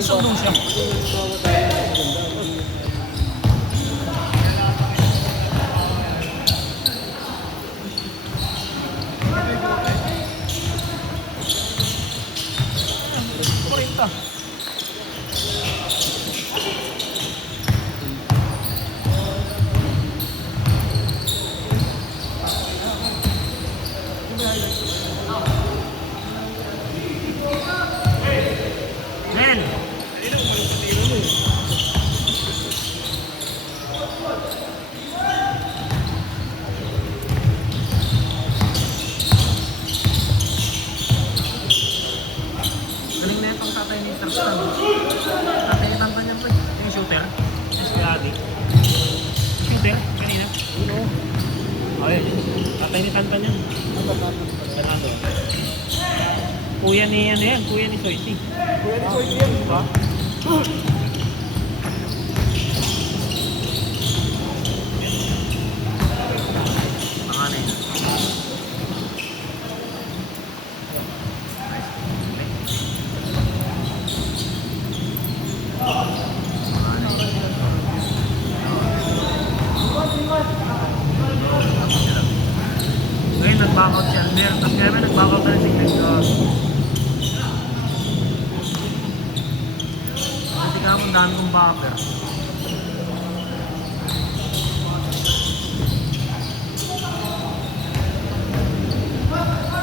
Nagsundong siya. Kurinta. Nel! Galing na itong tatay ni Tristan. Tatay ni Tantan yan po eh. Yung shooter. Yung si Adi. Shooter? Kanina? Oo. Oh, yun. Tatay ni Tantan yan. Sanado. Kuya ni ano yan? Kuya ni Soiti. Kuya ni Soiti yan, di ba? Panganay na. Ngayon nag-backout si Almer, tapos kaya may nag-backout na si Gregor. Hindi ka akong daan kong backer.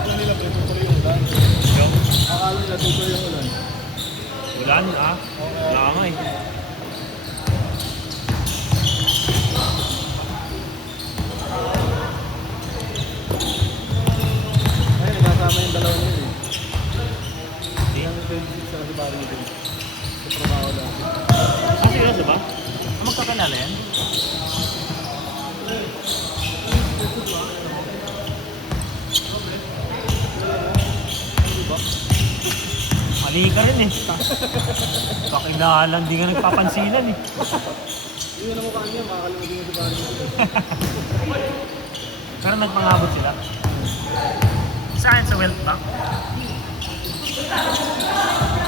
Kung nila tutuloy yung ulan. Yung? Akala nila tutuloy yung ulan. Ulan ah? Wala nga eh. Ayun, nagkasama yung dalawa niya eh. Hindi. Yung 26 sa bari nito. Sa trabaho dati. Ah, seryoso ba? Ah, magkakalala yan? Mali ka rin eh. Pakilalan, di ka nagpapansinan eh. Yun ang mukha niya, makakalimutin niya sa bari nito. Pero nagpangabot sila. Sa akin sa wealth bank.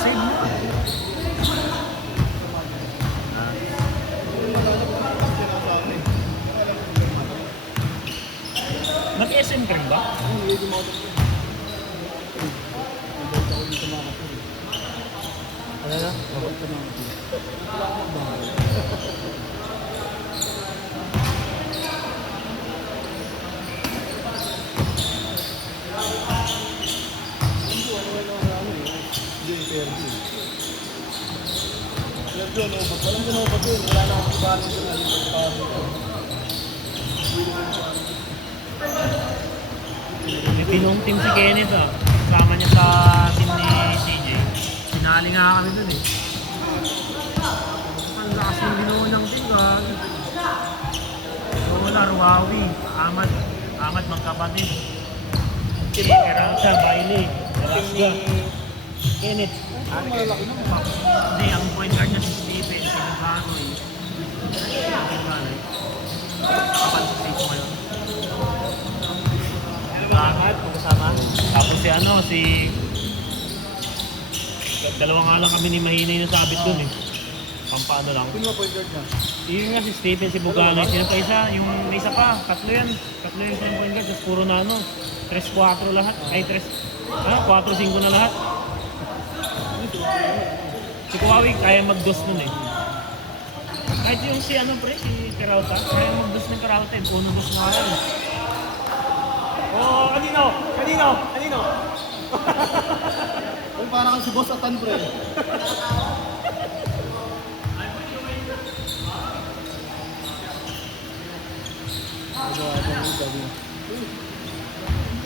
Save mo. Nag-SM ka rin ba? Hindi ko mautot ko. Nabalik ako dito mga kapatid. Ano na? Nabalik ka mga kapatid. Wala akong magbahay. Hindi, Perdi. Perdi, ano ba? Walang gano'n ba yun? Wala na akong ibahan ko na yung pagpapalito. May pinong team si Kenneth ah. Kasama niya sa team ni CJ. Sinali nga kami dun eh. Ang lakas yung binuo ng team ka. Wala, Ruawi, Ahmad magkapatid. Erangsa, Bailey, Rasga, Kenneth. Ang malalaki mo. Hindi, ang point guard niya si Stephen, si Naganoy. Kapan sa stage ngayon. Lahat, magkasama. Tapos si ano, si... Dalawa nga lang kami ni Mahinay na sabit dun eh. Pampaano lang. Sino ba point guard niya? Yun nga si Stephen, si Buganay. Sino pa isa? Yung may isa pa. Tatlo yan. Tatlo yung point guard. Tapos puro na ano. 3-4 lahat. Ay, 4-5 na lahat. Si Kuwawi, kaya mag-dos nun eh. Kahit yung si ano pre, si Peralta, kaya mag-dos ng Peralta eh. Puno dos na kaya eh. Oh, kanino? Kanino? Kanino? Ay, parang kang si Boss Atan, pre. Hindi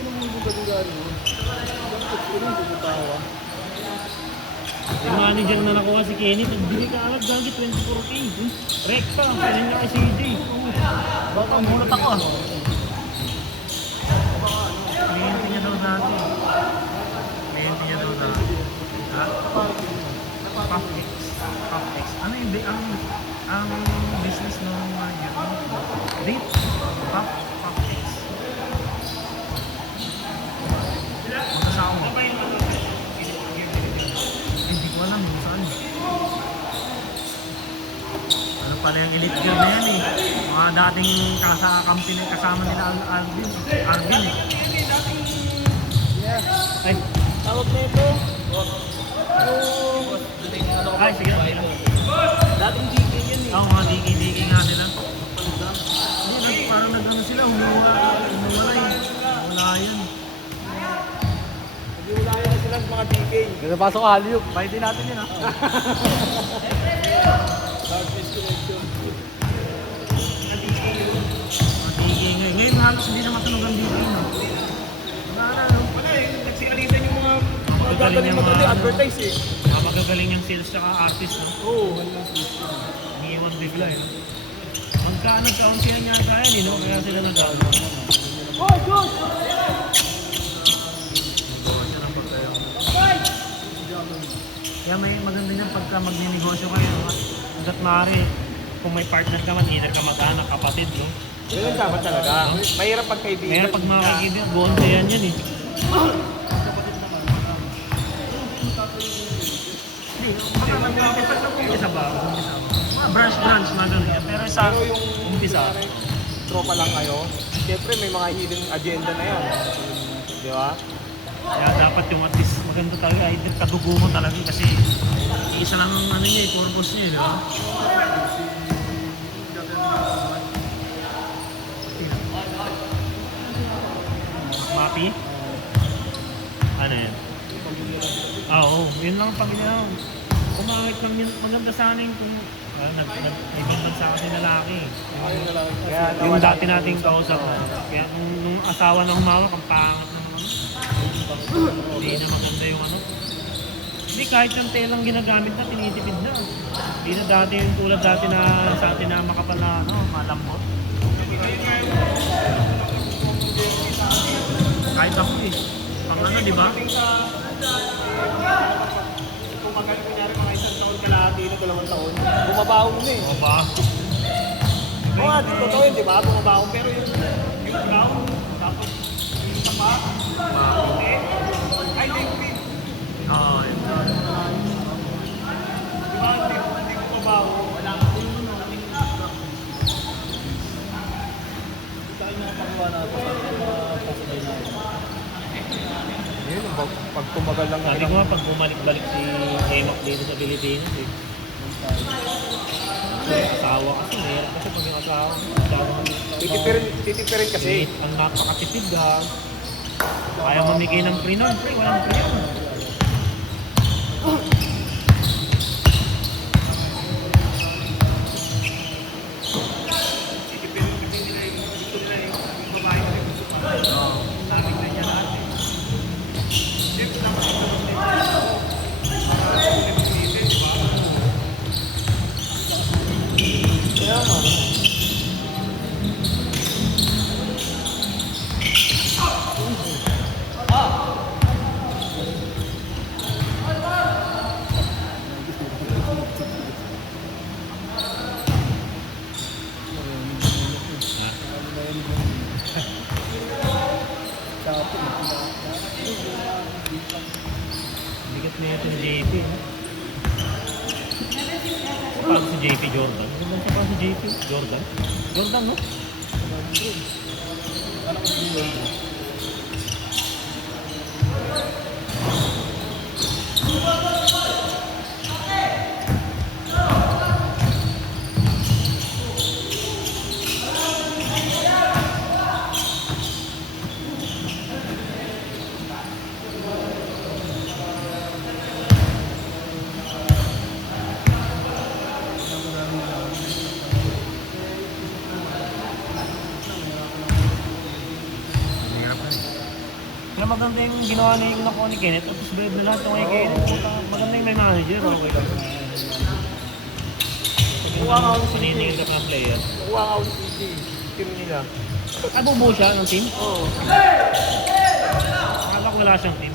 naman yung gabi-gabi mo. Dapat ko rin bumutawa. Yung manager na nakuha si Kenny, nagbili ka agad gagi 24K. Rekta, kaya niya kay CJ. Baka mulat ako ah. Kliyente niya daw dati. Kliyente niya daw dati. Ha? Puffix. Puffix. Ano yung ang business nung yun? Vape? Puffix. Magkasama mo. Hindi ko alam kung saan. pala yung elite girl na yan eh. Mga dating kakampi na kasama nila Arvin. Arvin eh. Yeah. Ay, Tawag na ito. ay sige. Dating DK yan eh. Oo, mga diki-diki nga sila. Hindi, parang nag-ano sila, humuwalay. Wala yan. Hindi wala yan sila mga DK. Ganda pasok Aliuk. Buy din natin yun ha. Large fish connection. Mga diki ngayon. Ngayon halos hindi na matunog ang diki. No? Wala na, no? Wala eh. Nagsialitan yung mga Magagaling gagaling yung mga advertise eh. Mga magagaling yung sales tsaka artist, no? Oo. Iniiwan bigla eh. Nagkaunsihan niya kaya eh, no? Kaya sila nag-ano. Oh, good! Kaya may maganda niyan pagka magne-negosyo kayo. Hanggat maaari, kung may partner ka man, either ka mag-anak, kapatid, no? Ganun dapat talaga. Mahirap pagkaibigan. Kaya pag mga kaibigan, bonse yan yan eh. Hindi, baka mag-umpisa ba? Mga branch, mga ganun yan. Pero sa Pero yung umpisa, tropa lang kayo, siyempre may mga hidden agenda na yan. Di ba? kaya dapat yung at least maganda talaga, either kadugo mo talaga kasi isa lang ang ano niya, purpose niya, di ba? Mapi? Ano yan? Oo, yun lang ang pamilya. Kumangit lang yun. Maganda sana yung kung nag-ibig lang sa akin si lalaki. Ayun na lang. Yung dati nating kausap. Kaya nung asawa na humawak, ang pangat ng ano. Hindi na maganda yung ano. Hindi, kahit yung telang ginagamit na, tinitipid na. Hindi na dati yung tulad dati na sa atin na makapal na ano, malambot. Kahit ako eh. Pang ano, di ba? Kung magaling kunyari mga isang taon kalahati na 2 taon, bumabaho mo na eh. O ba? Oo nga, totoo yun, di ba? Bumabaho. Pero yung brown, tapos yung sapa, ay, liquid. Oo, yun. Di ba? Hindi bumabaho. Wala ka din yun. Tayo na pagawa natin sa pasabay natin. Yun, pag tumagal lang Sabi ko nga, pag bumalik-balik si Emak dito sa Pilipinas eh. Asawa kasi, mayroon kasi pag yung asawa titipirin kasi. ang napakatipid ah. Kaya mamigay ng free nun, free, walang free yun. Titipirin kasi nila yung gusto nila yung babae na rin. Sabi na niya lahat eh. Siyempre lang kasi Kaya nga. Bigat na ito ni JP. Parang si JP Jordan. Ano ba siya parang si JP Jordan? Jordan, no? Kaya maganda yung ginawa na yung nakuha ni Kenneth. Tapos brave na lahat yung kay Kenneth. Maganda yung may manager. Okay lang. Kuha nga ako ng Paninigil ka ng player. Kuha nga ako ng CD. Team nila. Ay, bubuo siya ng team? Oo. Akala ko wala siyang team.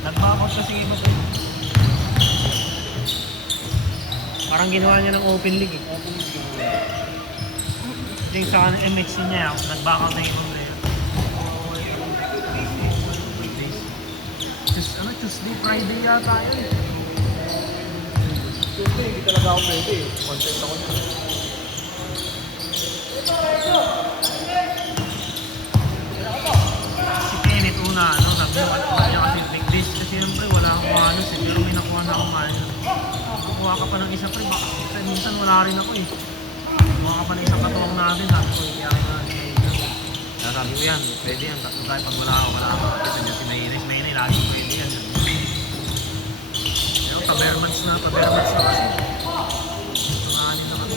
Nag-backouts kasi iba to. Parang ginawa niya ng open league eh. Yung sa MX niya, nag-backout na ibang player. Thursday, Friday yata yun. Tuesday, hindi talaga ako pwede eh. Content ako niya. Si Kenneth una, sabi niya kasi big dish. Kasi siyempre wala akong manos eh. Pero may nakuha na akong manos. Kukuha ka pa ng isa pre, baka kasi minsan wala rin ako eh. Kukuha ka pa ng isang katuwang natin, sabi ko, kaya kaya kaya sabi ko yan, pwede yan. Tatlo tayo pag wala ako. Kasi niya si Mayres, lagi pwede yan. Pero pa-bear months na kasi. Tunganin na kami.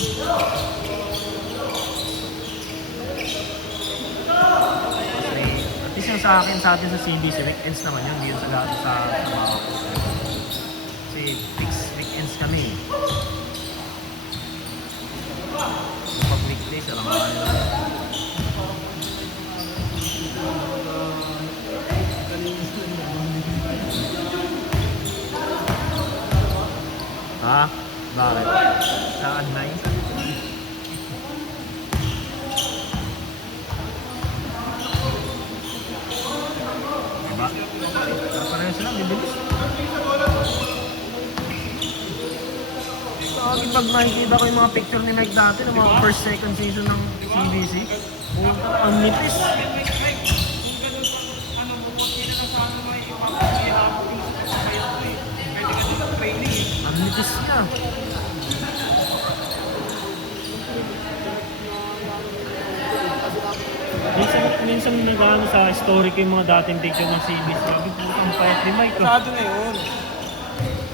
At least yung sa atin sa CBC, weekends naman yun, hindi yun sa lahat sa trabaho ko. Kasi fixed weekends kami. Pag weekdays, alam mo nila. Ha? Bakit? Saan na yun? Diba? Parehas lang, bibilis. Lagi pag nakikita ko yung mga picture ni Mike dati ng mga first, second season ng CBC, ang nipis. Ang nipis niya. Minsan nag-ano sa story ko yung mga dating picture ng CBC. Sabi po, ang payat ni Mike. Sarado na yun.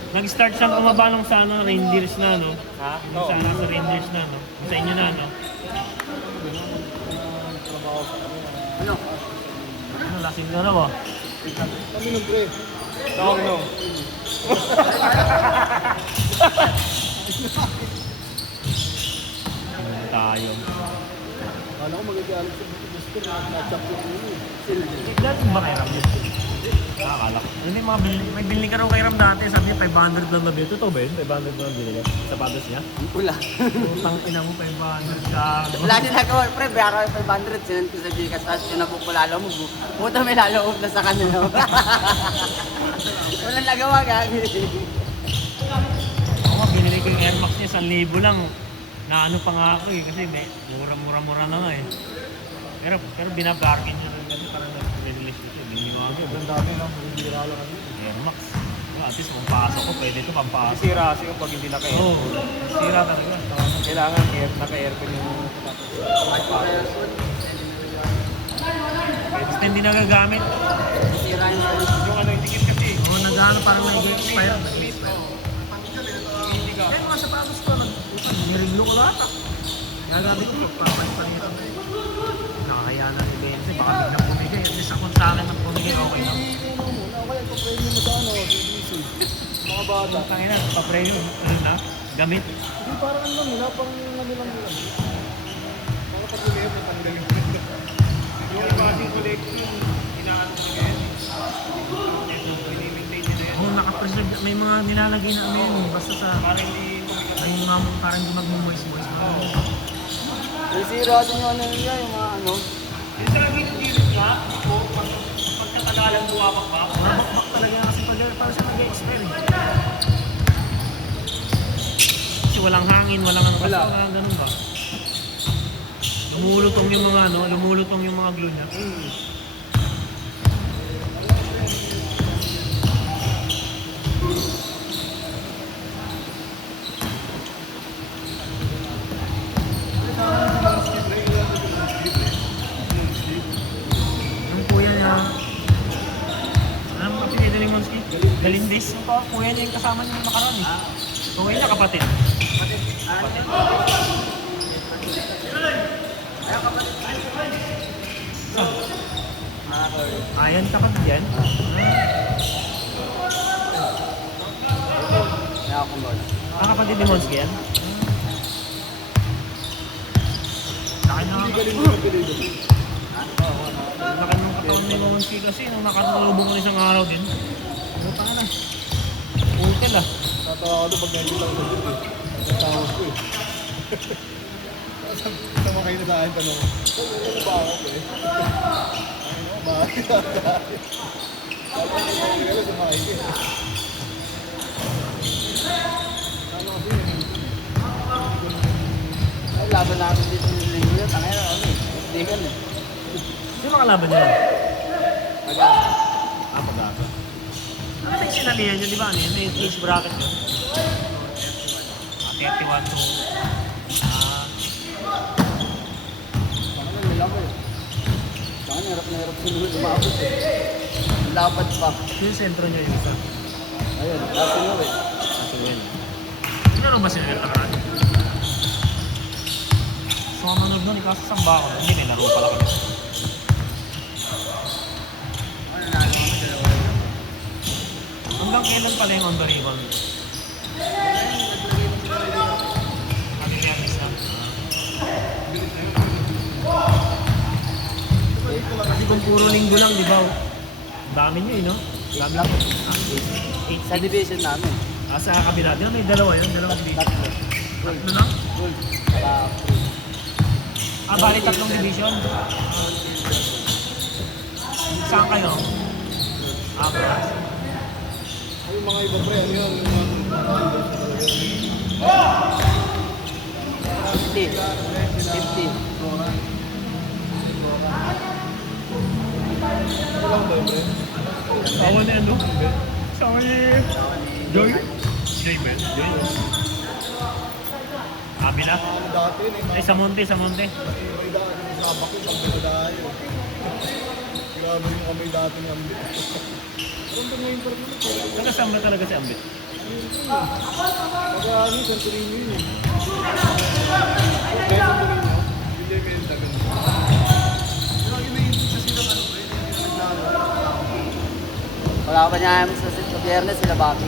Nag-start siyang kumaba nung sa ano, reindeers na, no? Ha? Nung sa nasa reindeers na, no? Sa inyo na, no? Trabaho sa kami. Ano? Ano, lasing na raw, ah. Kami nung pre. Tawag no. Ano tayo? Kala ko magagalit sa gusto na-chop yung ulo. Dati ba kay Ram yun? Nakakala ko. Hindi, may binili ka raw kay Ram dati. Sabi niya 500 lang na bill. Totoo ba yun? 500 lang binili ka? Sapatos niya? Ang pula. Utang ina mo 500 ka. Wala din ako, pre, bayaran ko 500, sinend ko sa Gcash, tapos yun na po lalo mo. Puta may lalo na sa kanila. Walang nagawa, gagi. Ako, binili ko yung Air Max niya 1,000 lang. Naano pa nga ako eh. Kasi mura na nga eh. Pero binabargain niya rin kasi parang nag-release ito. Hindi mo ako. Ang dami lang, hindi ralo kami. Air Max. At least kung pasok ko, pwede ito pampasok. Sira kasi pag hindi naka-air. Oo, sira talaga. Kailangan naka-aircon yung Basta hindi nagagamit. Sira yung yung ano yung tikit kasi. Oo, nag-ano parang nag-expire. Kaya mga sapatos ko, niriglo ko lahat ah. Nagagamit ko, papalit pa rin ito. Nakakaya na ni Benzi, baka biglang pumigay. At least ako sa akin ang pumigay, okay lang. Kaya pa-premium mo sa ano, DBC. Mga bata. Tangina, pa-premium. Ano na? Gamit. Hindi, parang ano lang nila, parang ano lang nila. Mga pag-ulit, may tanggalin ko nila. Yung iba kasing collection, inaano ko ngayon. Ini-maintain nila yan. Oo, nakapreserve. May mga nilalagay na ano yun. Basta sa... Parang hindi May mga parang hindi mag-moist-moist. May sira din yung ano nila, yung mga ano. yung sa akin yung dilit nga, ako, pagkatagalan buwapak ba? Mabakbak talaga kasi parang siya nag-expire eh. Kasi walang hangin, walang ano. Wala. Basta ganun ba? Lumulutong yung mga ano, lumulutong yung mga glue niya. Ang kuya niya, alam mo kapatid ni Monski? Galindis. Ang kuya niya yung kasama niya yung nakaraan eh. Kuya niya kapatid. Ayan kapatid yan. Kaya ako mo. Kapatid ni Monski yan. Laki na Hindi galing mo pilido. laki ng katawan ni Monski kasi nung nakatulubong ko isang araw din. Ano pa na? Utel ah. Tatawa ko doon pag nakikita ko sa group eh. Tawag ko eh. Sama kayo na sa akin, tanong ko. Ano ba ako eh? Ano ba? Kaya sa Mike eh. Ano kasi yun? Ay, laban natin dito ng linggo yun. Tangay na ano eh. Hindi ka eh. Sino kalaban niya? Pag-asa. Pag-asa. Ano ba yung sinalihan niya, di ba? Ano yun? May age bracket yun. 31 to... Tangay na nilang eh. Tangay na hirap sinunod umabot eh. Lapad pa. Yung sentro niya yung isa. Ayun, kasunod eh. Kasuhin. Sino lang ba sila nakaraan? Sumanod nun, ikaw sa samba ako. Hindi, may laro pala kami. Ano na ano kami dalawa yun? Hanggang kailan pala yung on the ribbon? Kami kaya miss na. Kasi kung puro linggo lang, di ba? Ang dami nyo eh, no? Club lang. Sa division namin. Sa kabila, di ba may dalawa yun? Dalawang division. Tatlo. Tatlo lang? Full. Saka full. Bali tatlong division. Saan kayo? Brass. Ay, yung mga iba pre, ano yun? Yung mga 50. Ano lang ba yun pre? Sawa na ano? Sawa ni... Joy? Joy ba? Joy? Kabila? Ano dati, Ay, sa monte, sa monte. may dati yung sabak yung kambi na dahil. Grabe yung kamay dati ng kambi. Alam ba ngayon pa rin yun? Nagkasama talaga si Ambit. Pagka ano, Santorino yun eh. Kaya Santorino, hindi kayo tagal. Lagi may input sa sila, ano pre, hindi na naglaro. Wala pa niya sa biyernes sila Baki.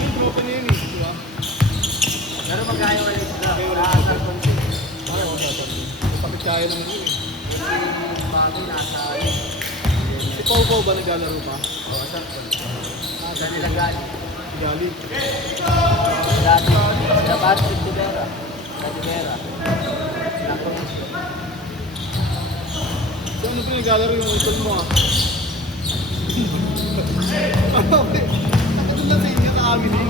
Yung tropa niya yun eh, di ba? Pero mag-ayaw ulit sila. Nasa konti. Oo, sasabi. Kapit kaya naman yun eh. Si Baki nasa... Si Pau Pau ba naglalaro pa? Oo, sa nasa nila galing. Gali. Dati, sila Patrick Tibera. Sa Tibera. Nako. So ano pa naglalaro yung utol mo ah? Ano pre? Nakatun lang sa inyo na amin eh.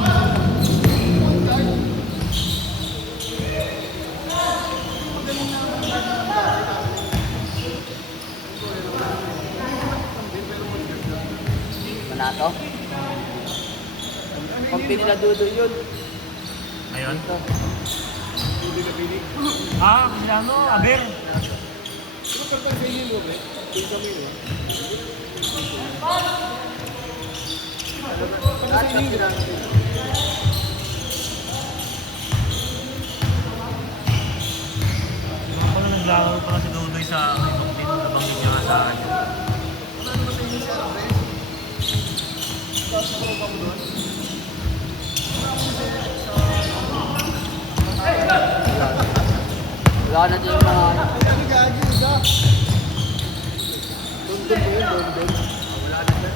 Manato. Pampi nila Dudo yun. Ayun. Ito. Hindi ka pinig. Ano? Aber. Ano pagka sa inyo mo pre? Yung kami mo. Lahat ng pinang- Ako na naglalaro para sa Dodoy sa ibang team. Nabanggit niya nga sa akin. Ano naman sa inyo siya pre? Tapos na tropa mo doon? Wala na dyan yung mga ano. Ay, ano gagi isa? Doon ba yun? Doon. Wala na dyan.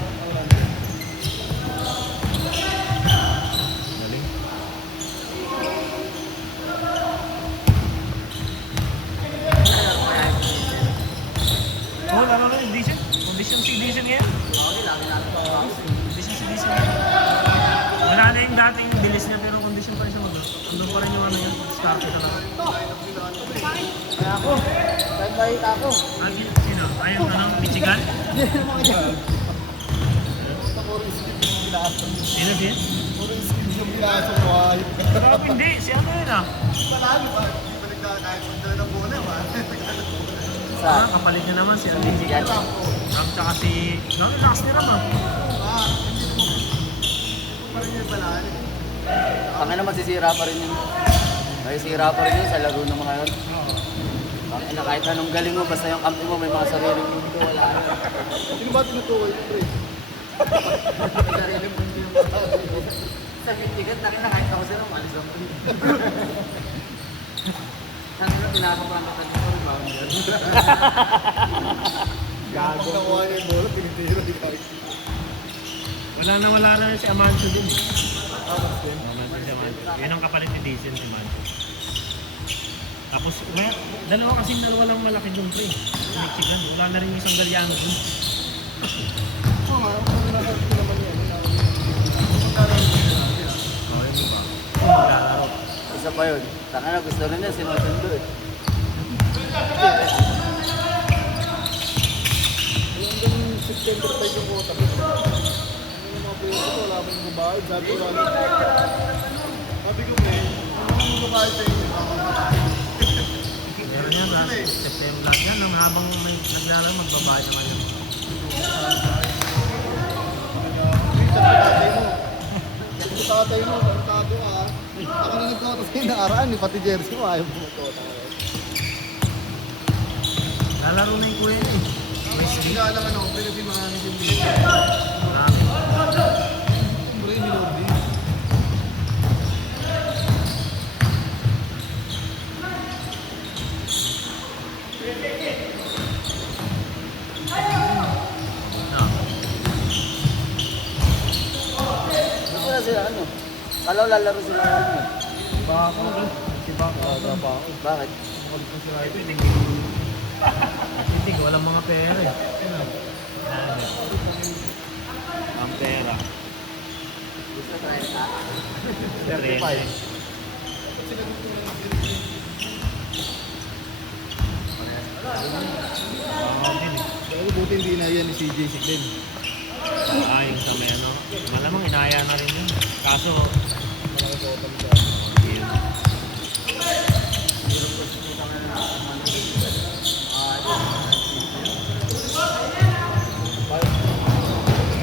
Galing. Laro na yung decent. Condition si decent ngayon. Okay, lagi natin pa. Condition si decent ngayon. Wala na yung dating bilis niya pero condition pa rin siya mag Andun pa rin yung ano yun. Start siya talaga. Kaya ako, bait ako. Sino? Ayun, Michigan? Sino siya? Puro skills yung pinasa mo ayop ka. Grabe hindi. Si ano yun Palagi ba? Hindi pa nagkakahit kung dala ng bola ba? Sa Kapalit niya naman si Michigan. yan. Ram tsaka si... Lakas ni Ram ah. Hindi pa rin yung balaan. Tangin na masisira pa rin yun. Masisira pa rin yun sa laro ng mga yun. Tangin na kahit anong galing mo, basta yung kampi mo may mga sariling mundo, wala yun. Sino ba tinutukoy mo pre? May sariling mundo yung mga sa Michigan, tangin na kahit ako sila, malis ako. Tangin na pinapapangkatan ko yung mga yun. Pag nakuha niya yung bola, pinitiro. Wala na si Amancio din. Tapos din. Amancio si Amancio. Yun ang kapalit ni Dizon si Amancio. Tapos, dalawa lang malaki doon pre. Sa Michigan. Wala na rin yung isang Galyano doon. maglalaro. Isa pa yun. Tanga na, gusto rin niya, sinusundo eh. Hanggang September 5 yung quota. Ano yung mga buhay ko, wala mo yung babayad. Sabi ko, ano yung babayad sa inyo? Pero yan, September yan, nang habang may naglalaro, magbabayad naman yan. Tatay mo, tarantado ka. Ako na nagkota sa nakaraan, pati jersey mo, ayaw mo magkota. Lalaro na yung kuya eh. Hindi ka lang ano, pero di maraming yung bilhin. Marami. Pero yung nilog din. Ah. Gusto na sila ano. Kalaw lalaro sila ano. Bako, si Bako. Pa ako. Bakit? Hindi, walang mga pera eh. Ang pera. Gusto try na. 35. Pero buti hindi na yan ni CJ Sigden. Yung sa may ano. Malamang inaya na rin yun. Kaso, Malaki quota mo siya. yun.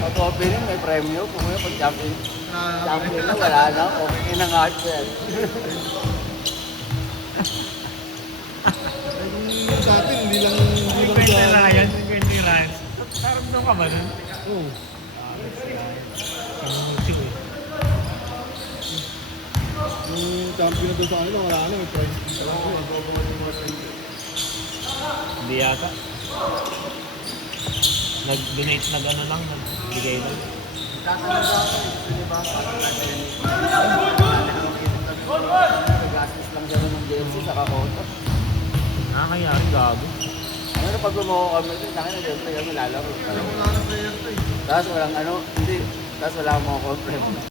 Pag opening may premyo, kung may pag champion. Champion na wala na, okay na nga siya. Yung sa atin, hindi lang Kwenta sa... na yan, 20 runs. Parang doon ka ba nun? Oo. Kamucho eh. Yung champion na doon sa kanila, wala na, may prize. Hindi yata. Nag-donate, nag-ano lang, nagbigay lang. Tatanong ako, di ba? Gastos lang siya ng jersey sa kakota. Nakakayari, gago. Ano pag gumawa kami din, takin na jersey kami lalaro. Alam mo na ng player to eh. Tapos walang ano, hindi. Tapos wala akong mga